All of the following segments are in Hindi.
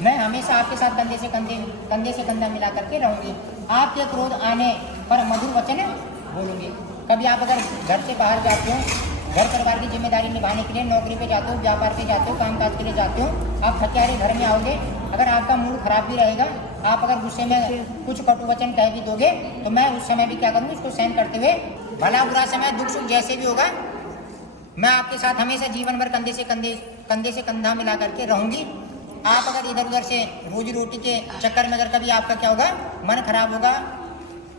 मैं हमेशा आपके साथ कंधे से कंधा मिला करके रहूंगी। आपके क्रोध आने पर मधुर वचन बोलूंगी। कभी आप अगर घर से बाहर जाते हो, घर परिवार की जिम्मेदारी निभाने के लिए नौकरी पे जाते हो, व्यापार पे जाते हो, कामकाज के लिए जाते हो, आप थके हारे घर में आओगे, अगर आपका मूड खराब भी रहेगा, आप अगर गुस्से में कुछ कटु वचन कह भी दोगे, तो मैं उस समय भी क्या करूँगी, उसको सहन करते हुए भला बुरा समय दुख सुख जैसे भी होगा, मैं आपके साथ हमेशा जीवन भर कंधे से कंधा मिला करके रहूंगी। आप अगर इधर उधर से रोजी रोटी के चक्कर में अगर कभी आपका क्या होगा, मन खराब होगा,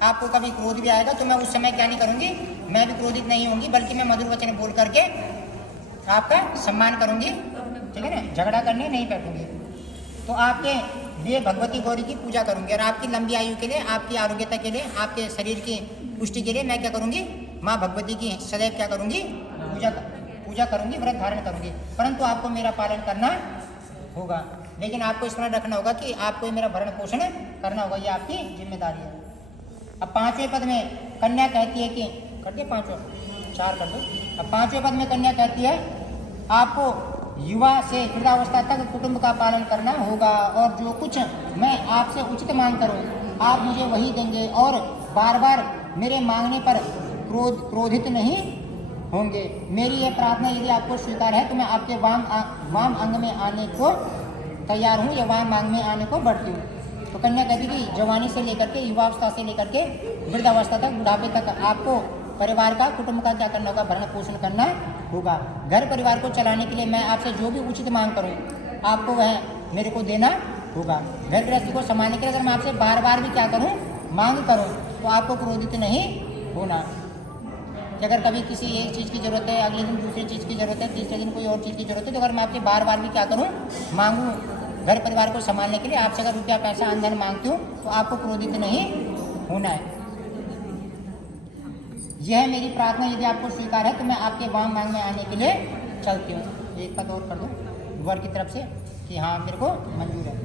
आपको कभी क्रोध भी आएगा, तो मैं उस समय क्या नहीं करूंगी, मैं भी क्रोधित नहीं होंगी, बल्कि मैं मधुर वचन बोल करके आपका सम्मान करूंगी, ठीक है ना, झगड़ा करने नहीं बैठूंगी। तो आपके लिए भगवती गौरी की पूजा करूंगी, और आपकी लंबी आयु के लिए, आपकी आरोग्यता के लिए, आपके शरीर की पुष्टि के लिए मैं क्या करूंगी, माँ भगवती की सदैव क्या करूंगी, पूजा करूंगी, व्रत धारण करूंगी। परंतु आपको मेरा पालन करना होगा, लेकिन आपको स्मरण रखना होगा कि आपको मेरा भरण पोषण करना होगा, ये आपकी जिम्मेदारी है। अब 5वें पद में कन्या कहती है कि कर दिए 4 कर दो। अब 5वें पद में कन्या कहती है आपको युवा से वृद्धावस्था तक कुटुंब का पालन करना होगा, और जो कुछ मैं आपसे उचित मांग करूं आप मुझे वही देंगे, और बार बार मेरे मांगने पर क्रोधित नहीं होंगे। मेरी यह प्रार्थना यदि आपको स्वीकार है तो मैं आपके वाम अंग में आने को तैयार हूँ, या वाम अंग में आने को बढ़ती हूँ। तो कन्या कहती कि जवानी से लेकर के, युवावस्था से लेकर के वृद्धावस्था तक, बुढ़ापे तक आपको परिवार का, कुटुंब का क्या करना होगा, भरण पोषण करना होगा। घर परिवार को चलाने के लिए मैं आपसे जो भी उचित मांग करूं आपको वह मेरे को देना होगा। घर गृहस्थी को संभालने के लिए अगर मैं आपसे बार बार भी क्या करूं, मांग करूं, तो आपको क्रोधित नहीं होना। कि अगर कभी किसी एक चीज़ की ज़रूरत है, अगले दिन दूसरी चीज़ की ज़रूरत है, तीसरे दिन कोई और चीज़ की ज़रूरत है, तो अगर मैं आपसे बार बार भी क्या करूँ, मांगूँ घर परिवार को संभालने के लिए, आपसे अगर रुपया पैसा अंधन मांगती हूँ, तो आपको क्रोधित नहीं होना है। यह है मेरी प्रार्थना, यदि आपको स्वीकार है तो मैं आपके वाम मांग में आने के लिए चलती हूँ। एक पद और कर दूँ वर की तरफ से कि हाँ मेरे को मंजूर है।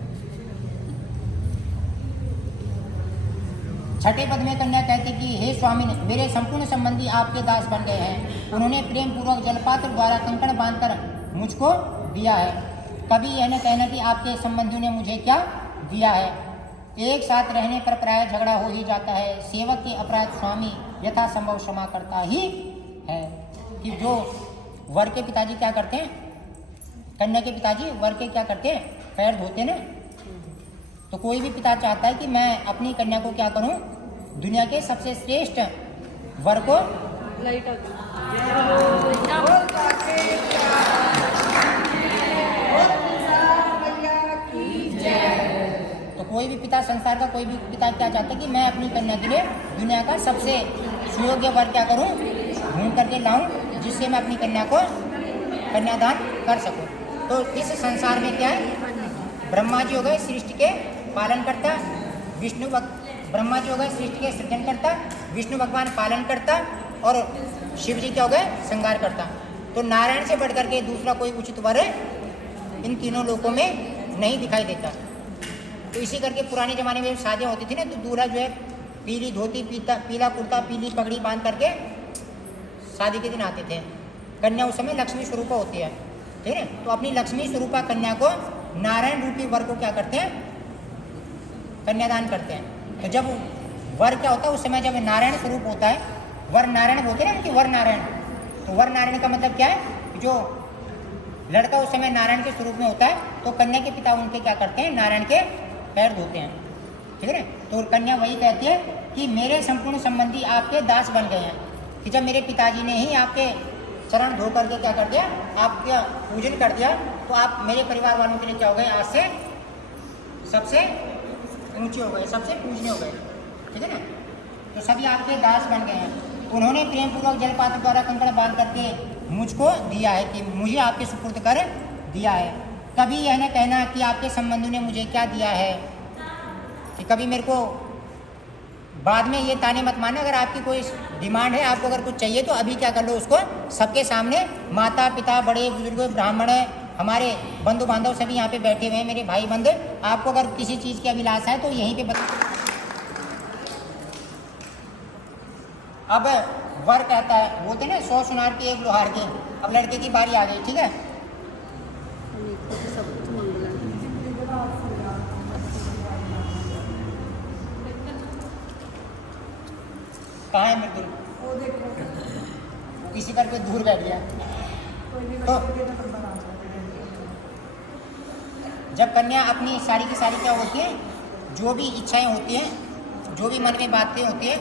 6ठे पद में कन्या कहती कि हे स्वामी, मेरे संपूर्ण संबंधी आपके दास बन गए हैं। उन्होंने प्रेम पूर्वक जलपात्र द्वारा कंकण बांधकर मुझको दिया है। कभी यह न कहना कि आपके संबंधियों ने मुझे क्या दिया है। एक साथ रहने पर प्राय झगड़ा हो ही जाता है। सेवक के अपराध स्वामी यथा संभव क्षमा करता ही है। कि जो वर के पिताजी क्या करते हैं, कन्या के पिताजी वर के क्या करते हैं, पैर धोते ना। तो कोई भी पिता चाहता है कि मैं अपनी कन्या को क्या करूं, दुनिया के सबसे श्रेष्ठ वर को तो कोई भी पिता, संसार का कोई भी पिता क्या चाहता है कि मैं अपनी कन्या के लिए दुनिया का सबसे सुयोग्य वर क्या करूं, ढूंढ करके लाऊं, जिससे मैं अपनी कन्या को कन्यादान कर सकूं। तो इस संसार में क्या है, ब्रह्मा जी हो गए सृष्टि के पालन करता, ब्रह्मा जी हो गए सृष्टि के सृजन करता, विष्णु भगवान पालन करता, और शिव जी क्या हो गए, संहार करता। तो नारायण से बढ़कर के दूसरा कोई उचित वर इन तीनों लोकों में नहीं दिखाई देता। तो इसी करके पुराने ज़माने में शादियाँ होती थी ना, तो दूल्हा जो है पीली धोती, पीला कुर्ता, पीली पगड़ी बांध करके शादी के दिन आते थे। कन्या उस समय लक्ष्मी स्वरूपा होती है, ठीक है। तो अपनी लक्ष्मी स्वरूपा कन्या को नारायण रूपी वर को क्या करते हैं, कन्यादान करते हैं। तो जब वर क्या होता है, उस समय जब नारायण स्वरूप होता है, वर नारायण बोलते हैं ना कि वर नारायण। तो वर नारायण का मतलब क्या है, जो लड़का उस समय नारायण के स्वरूप में होता है, तो कन्या के पिता उनके क्या करते हैं, नारायण के पैर धोते हैं, ठीक है ना। तो कन्या वही कहती है कि मेरे संपूर्ण संबंधी आपके दास बन गए हैं। कि जब मेरे पिताजी ने ही आपके चरण धो करके क्या कर दिया, आपका पूजन कर दिया, तो आप मेरे परिवार वालों के लिए क्या हो गए, आज से सबसे ऊंचे हो गए, सबसे पूजनीय हो गए, ठीक है ना। तो सभी आपके दास बन गए हैं। उन्होंने प्रेम पूर्वक जलपात्र द्वारा कंकड़ बांध करके मुझको दिया है, कि मुझे आपके सुपुर्द कर दिया है। कभी यह न कहना कि आपके संबंधियों ने मुझे क्या दिया है, कि कभी मेरे को बाद में ये ताने मत मारना। अगर आपकी कोई डिमांड है, आपको अगर कुछ चाहिए, तो अभी क्या कर लो, उसको सबके सामने, माता पिता, बड़े बुजुर्ग, ब्राह्मण, हमारे बंधु बांधव सभी यहाँ पे बैठे हुए हैं, मेरे भाई बंधु, आपको अगर किसी चीज़ की अभिलाषा है तो यहीं पे बता। अब वर कहता है, बोलते ना 100 सुनार की 1 लोहार की। अब लड़के की बारी आ गई, ठीक है। कहाँ है मृदुल? वो देखो किसी पर कोई दूर बैठ गया। कोई नहीं तो बच्चे के नंबर आ जाते जब कन्या अपनी सारी की सारी क्या होती है, जो भी इच्छाएं होती हैं, जो भी मन में बातें होती है,